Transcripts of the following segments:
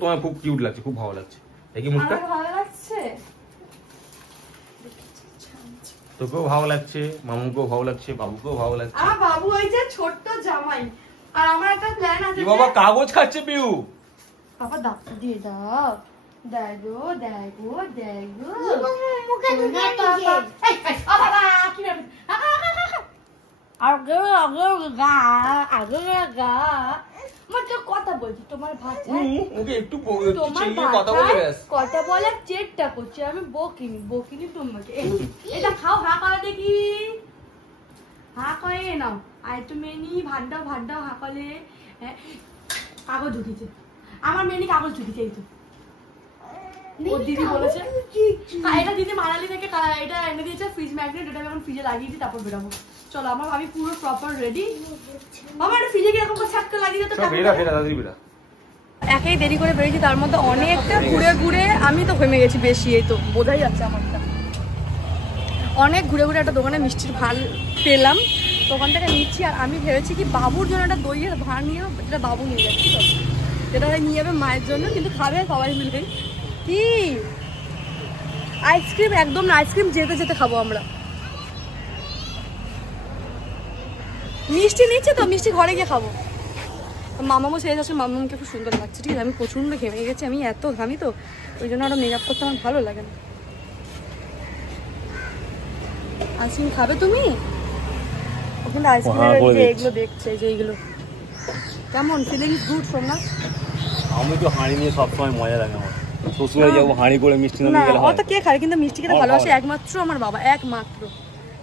তোমার খুব কিউট লাগছে, খুব ভালো লাগছে। দেখি মুখটা ভালো লাগছে, তোকেও ভালো লাগছে, মামুকেও ভালো লাগছে, বাবুকেও ভালো লাগছে। আমার বাবু ওই যে ছোট্ট জামাই, আর আমার একটা প্ল্যান আছে। বাবা কাগজ খাচ্ছে পিউ। বাবা দাও দিয়ে দাও, দেখো দেখো দেখো মুখে ঢুকে দিয়েছে। আগে আগে গা আগে গা কথা বলছি তোমার ভাষায়, ওকে একটু তোমার কথা বলার চেষ্টা করছি আমি। বকিনি তোমাকে। এটা খাও, হা করে দেখি, হা করে নাও। আর একটু মেনি ভাড্ডাও হা করে। কাগজ ঢুকিছে আমার মেনি, কাগজ ঢুকিছে। এই তো ও দিদি বলেছে এটা দিদি মানালি থেকে এটা এনে দিয়েছে ফ্রিজ ম্যাগনেট, এটা আমি এখন ফ্রিজে লাগিয়ে দিই, তারপর বেরোবো। চলো আমার আমি পুরো প্রপার রেডি। বাবা এটা ফ্রিজে কি এরকম ছাক্কা লাগিয়ে দিতে একেই দেরি করে বেরিয়েছি, তার মধ্যে অনেকটা ঘুরে ঘুরে আমি তো ঘেমে গেছি বেশি। এই তো বোঝাই যাচ্ছে আমারটা। অনেক ঘুরে ঘুরে একটা দোকানে মিষ্টির ভাঁড় পেলাম, দোকান থেকে নিচ্ছি। আর আমি ভেবেছি কি বাবুর জন্য একটা দইয়ের ভাঁড় নিয়ে, যেটা বাবু নিয়ে যাচ্ছি, যেটা নিয়ে যাবে মায়ের জন্য, কিন্তু খাবে সবাই মিলে। কি আইসক্রিম? একদম না, আইসক্রিম যেতে যেতে খাবো আমরা। মিষ্টি নিচ্ছে তো, মিষ্টি ঘরে গিয়ে খাবো। মামামও শেষ আছে, মামামকে খুব সুন্দর লাগছে। ঠিক আছে, আমি প্রচন্ড ঘেমে গেছি, আমি এত ঘামি তো, ওই জন্য আরো মেকআপ করতে আমার ভালো লাগে না। আইসক্রিম খাবে তুমি? ওখানে আইসক্রিমের এগুলো দেখছে, যে এইগুলো কেমন ফিলিং গুড সোমনাথ? আমি তো হাঁড়ি নিয়ে সবসময় মজা লাগে আমার। শ্বশুরে যাবো হাঁড়ি করে মিষ্টি নিয়ে গেলে হয়। অত কে খায়, কিন্তু মিষ্টি খেতে ভালোবাসে একমাত্র আমার বাবা, একমাত্র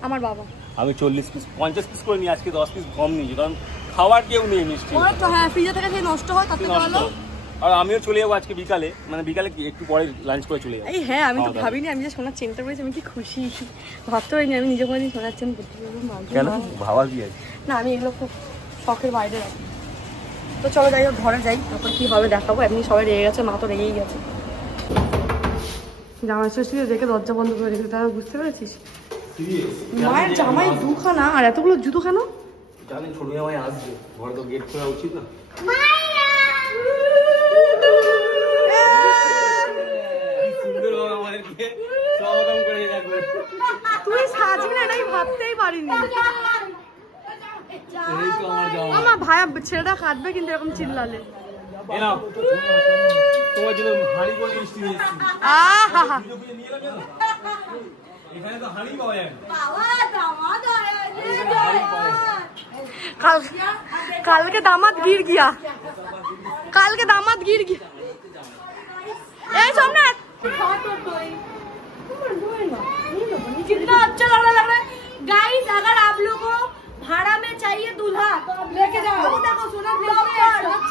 আমার বাবা। আমি 40 পিস 50 পিস করে নিই, আজকে 10 পিস কম নিয়েছি, কারণ খাওয়ার কেউ নেই মিষ্টি। হ্যাঁ, ফ্রিজে থেকে সেই নষ্ট হয়, তাতে ভালো। আর আমিও চলে যাবো আজকে বিকালে, মানে বিকালে একটু পরে লাঞ্চ করে চলে যাবো। এই হ্যাঁ, আমি তো ভাবিনি আমি যে সোনার চেনটা পরেছি, আমি কি খুশি ভাবতে পারিনি আমি নিজে কোনোদিন সোনার চেন পরতে পারবো। কেন ভাবা কি আছে না, আমি এগুলো খুব শখের বাইরে রাখি। তো চলো যাই হোক, ঘরে যাই, তারপর কি হবে দেখাবো। এমনি সবাই রেগে গেছে, মা তো রেগেই গেছে। জামাই ষষ্ঠী দেখে দরজা বন্ধ করে রেখেছে, তারা বুঝতে পেরেছিস? মায়ের জামাই দুখানা, আর এতগুলো জুতো কেন? জানি ছোট জামাই আসবে, ঘরে তো গেট খোলা উচিত না। তুই সাজবি না, এটাই ভাবতেই পারিনি। আমার ভাই ছেলেটা কাঁদবে কিন্তু এরকম চিল্লালে। তোমার জন্য হাঁড়ি করে মিষ্টি নিয়ে এসেছি। এখানে তো হাঁড়ি পাওয়া যায় না। কালকে দামাত গির গিয়া, কালকে दामाद गिर गया। ए सोमनाथ कितना अच्छा लग रहा है गाइस। अगर आप लोगों को भाड़ा में चाहिए दूल्हा तो आप लेके जाओ। देखो सोना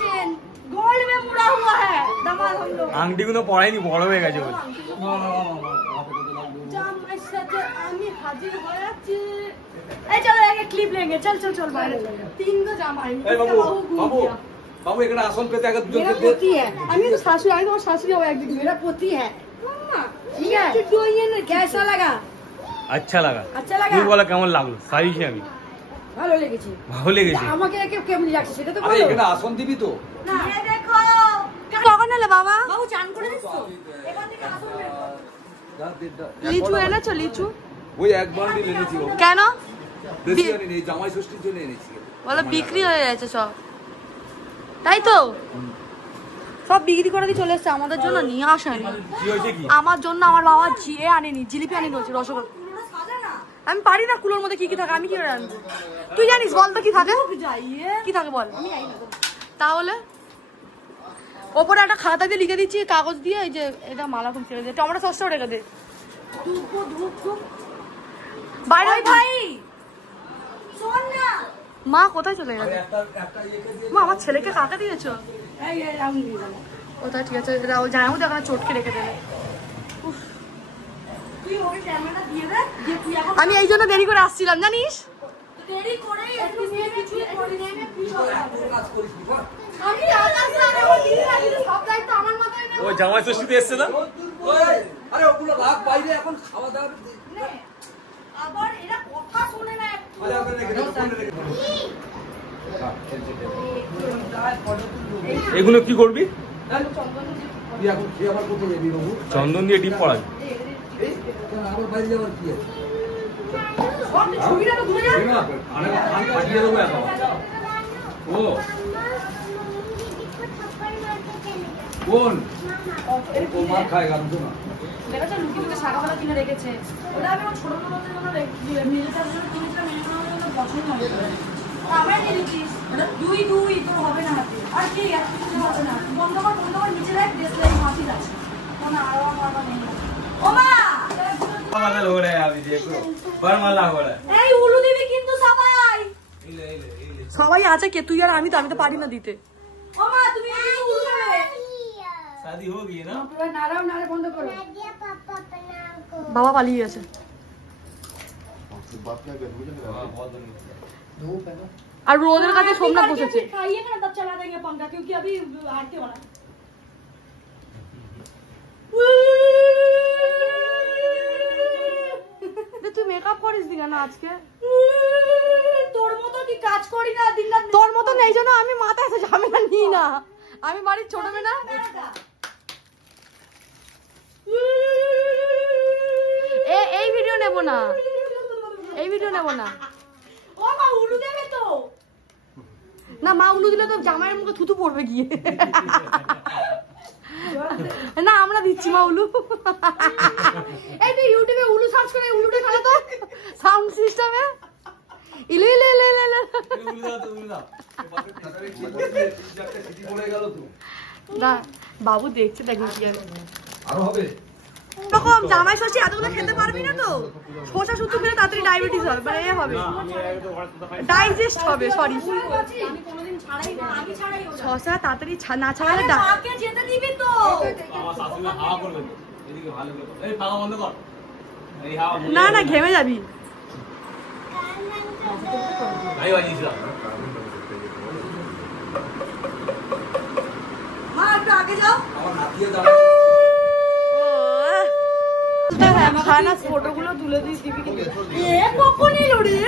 चेन गोल्ड में मुड़ा हुआ है दामाद हम लोग। आंगटी को तो पड़ा ही नहीं, बड़ा हो गया जो। चलो एक क्लिप लेंगे, चल चल चल बाहर। 3 तो जामा है बाबू एक आसन पे अगर मेरा पोती है, আমি তো শাশুড়ি, আমি তোমার শাশুড়ি হবো একদিন। मेरा पोती है, ठीक है? कैसा लगा? अच्छा लगा। अच्छा लगा? তুমি বলো কেমন লাগলো? সাইজে আমি ভালো লেগেছে। ভালো লেগেছে। আমাকে কেমন লাগছে সেটা তো বলো। আরে এটা আসন দিবি তো না এই দেখো কখন এলে বাবা? বাবু চান করে দিছো? এখান থেকে আসন বের করো। লিচু এনেছো? লিচু ওই এক বান্ডিল এনেছি। কেন? বেশি আনি নেই, জামাই ষষ্ঠীর জন্য এনেছি। বলো বিক্রি হয়ে গেছে সব, তাই তো? সব বিক্রি করে দিয়ে চলে এসছে, আমাদের জন্য নিয়ে আসেনি। কি হয়েছে কি? আমার জন্য আমার বাবা আনেনি, জিলিপি আনি দিয়েছে, রসগোল্লা। আমি পারি না কুলোর মধ্যে কি কি থাকে, আমি কি করে আনবো? তুই জানিস বল তো কি থাকে? কি থাকে বল? তাহলে ওপরে একটা খাতা দিয়ে লিখে দিচ্ছি কাগজ দিয়ে, এই যে এটা মালা খুব ছেড়ে দিয়ে টমেটো সসটাও রেখে দে। বাইরে ভাই শোন না, মা কোথায় চলে গেছে? মা আমার ছেলেকে কাকে দিয়েছো? কোথায়? ঠিক আছে, ও জানার মধ্যে এখন চটকে রেখে দেবে। আমি এই জন্য দেরি করে আসছিলাম জানিস। ও জামাই ষষ্ঠীতে এসছে না? আরে ওগুলো রাখ বাইরে, এখন খাওয়া দাওয়া আবার এরা কথা শুনে না। এগুলো কি করবি? তুই এখন সে আবার কোথায় যাবি বাবু? চন্দন দিয়ে ডিপ পড়াবি। আবার বাইরে যাওয়ার কি আছে? ছবিটা তো ঘুরে যাবে। না, আমি পাঠিয়ে দেবো এখন। ও কোন? ও মার খায় গান শোনা। দেখেছো লুকিয়ে লুকিয়ে শাকাপাতা কিনে রেখেছে। ওটা আমি আমার ছোট ছোট জন্য নিজের জন্য কিনেছিলাম, মেয়ের জন্য পছন্দ হবে। আমরা নিয়ে নিচ্ছিস দুই দুই তোর হবে না হাতে আর কি এক কিছু হবে না। বন্ধ কর নিচে রাখ, দেশ লাইন হাতি আছে কোনো আরো আমার নেই। ও মা बदल हो रहा है अभी देखो बरमाला हो रहा है। এই উলু দিবি কিন্তু সবাই আছে কে তুই আর আমি তো পারি না দিতে। ও মা তুমি উলু দেবে। शादी हो गई है ना? পুরো নাড়াও নাড়ে বন্ধ করো। पापा प्रणाम को বাবা পালিয়ে গেছে। हाँ, बहुत बढ़िया। আর রোদের কাছে সোমনাথ বসেছে। খাইয়ে না তব চলা দেंगे पंखा क्योंकि अभी आरती हो रहा है। তুই মেকআপ করিস দিনা না আজকে? তোর মতো কি কাজ করি না দিন রাত? তোর মতো নেই জন্য আমি মাথায় এসে ঝামেলা নিই না। আমি বাড়ির ছোট মেয়ে না। এই ভিডিও নেব না, এই ভিডিও নেব না। ও মা উলু দেবে তো না? মা উলু দিলে তো জামাইয়ের মুখে থুতু পড়বে গিয়ে। না আমরা দিচ্ছি মা উলু। এই তুই ইউটিউবে উলু সার্চ করে উলুটা খেলা তো সাউন্ড সিস্টেমে। ইলে ইলে ইলে ইলে না বাবু দেখছে দেখো কি আর আরো হবে রকম জামাই ষষ্ঠী এতগুলো খেতে পারবি না তো। শসা শুধু খেলে তাড়াতাড়ি ডায়াবেটিস হবে, মানে এ হবে ডাইজেস্ট হবে। সরি শসা তাড়াতাড়ি না ছাড়ালে যেতে দিবি তো। না না ঘেমে যাবি। মা একটু আগে যাও। আমার হাতিয়ে দাঁড়ায় খানা ফটোগুলো তুলে দিবি কিন্তু এ কখন এলো রে?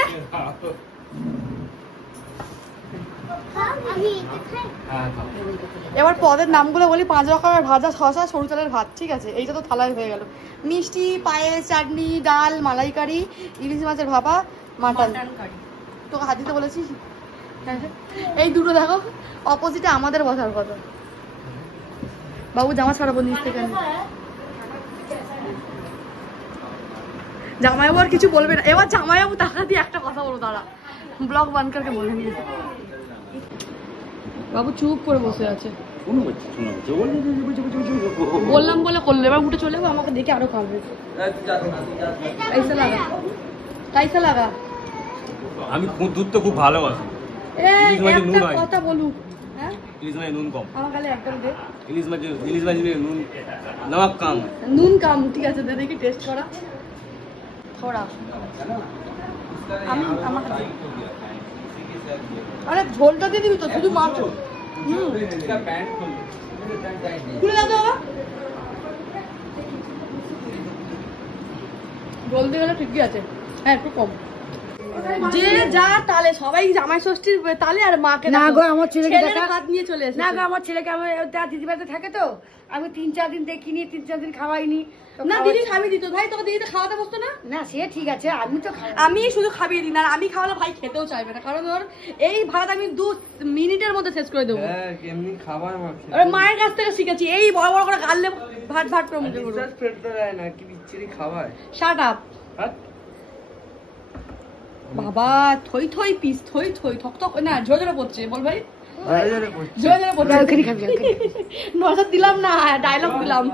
এবার পদের নামগুলো বলি। 5 রকমের ভাজা, শসা, সরু চালের ভাত, ঠিক আছে? এইটা তো থালায় হয়ে গেল। মিষ্টি, পায়েস, চাটনি, ডাল, মালাইকারি, ইলিশ মাছের ভাপা, মাটন কারি। তোকে হাত দিতে বলেছি। এই দুটো দেখো অপোজিটে আমাদের বসার কথা। বাবু জামা ছাড়াবো নিচ থেকে। জামাইবাবু আর কিছু বলবে না। এবার জামাইবাবু টাকা দিয়ে একটা কথা বলবো, দাঁড়া ব্লগ বানকারকে বলে নিয়ে। বাবু চুপ করে বসে আছে। বললাম বলে করলো, এবার উঠে চলে যাবো। আমাকে দেখে আরো খাবে। কাইসা লাগা। আমি দুধ তো খুব ভালোবাসি। একটা কথা বলুন। হ্যাঁ ইলিশ মাছ নুন কম। আমার খালি একদম দে। ইলিশ মাছ নুন নমক কম। নুন কম, ঠিক আছে? দে দেখি টেস্ট করা। থোড়া আমি আমাকে আরে ঝোলটা দিয়ে দিবি তো, শুধু মাছ। খুলে দাও তো বাবা। ঝোল দিয়ে গেলে ঠিকই আছে। হ্যাঁ একটু কম। যে যা তালে সবাই জামাই ষষ্ঠীর তালে। আর মাকে না গো, আমার ছেলেকে ভাত নিয়ে চলে এসেছে। না গো, আমার ছেলেকে আমি তার দিদিবাড়িতে থাকে তো, আমি 3-4 দিন দেখিনি, 3-4 দিন খাওয়াইনি। না দিদি খাবি দিত ভাই, তোকে দিদিতে খাওয়াতে বসতো না? না সে ঠিক আছে, আমি তো আমি শুধু খাবিয়ে দিই না। আমি খাওয়ালে ভাই খেতেও চাইবে না, কারণ ওর এই ভাত আমি 2 মিনিটের মধ্যে শেষ করে দেবো। কেমনি খাবার ওর মায়ের কাছ থেকে শিখেছি। এই বড় বড় করে গাললে ভাত ভাত করে মুখে করবো। ফেলতে দেয় না, কি বিচ্ছিরি খাবার। শাট আপ বাবা। থই থই পিস, থই থই ঠক ঠক না, ঝরে ঝরে পড়ছে। বল ভাই ঝরে ঝরে পড়ছে। নজর দিলাম না, ডায়লগ দিলাম।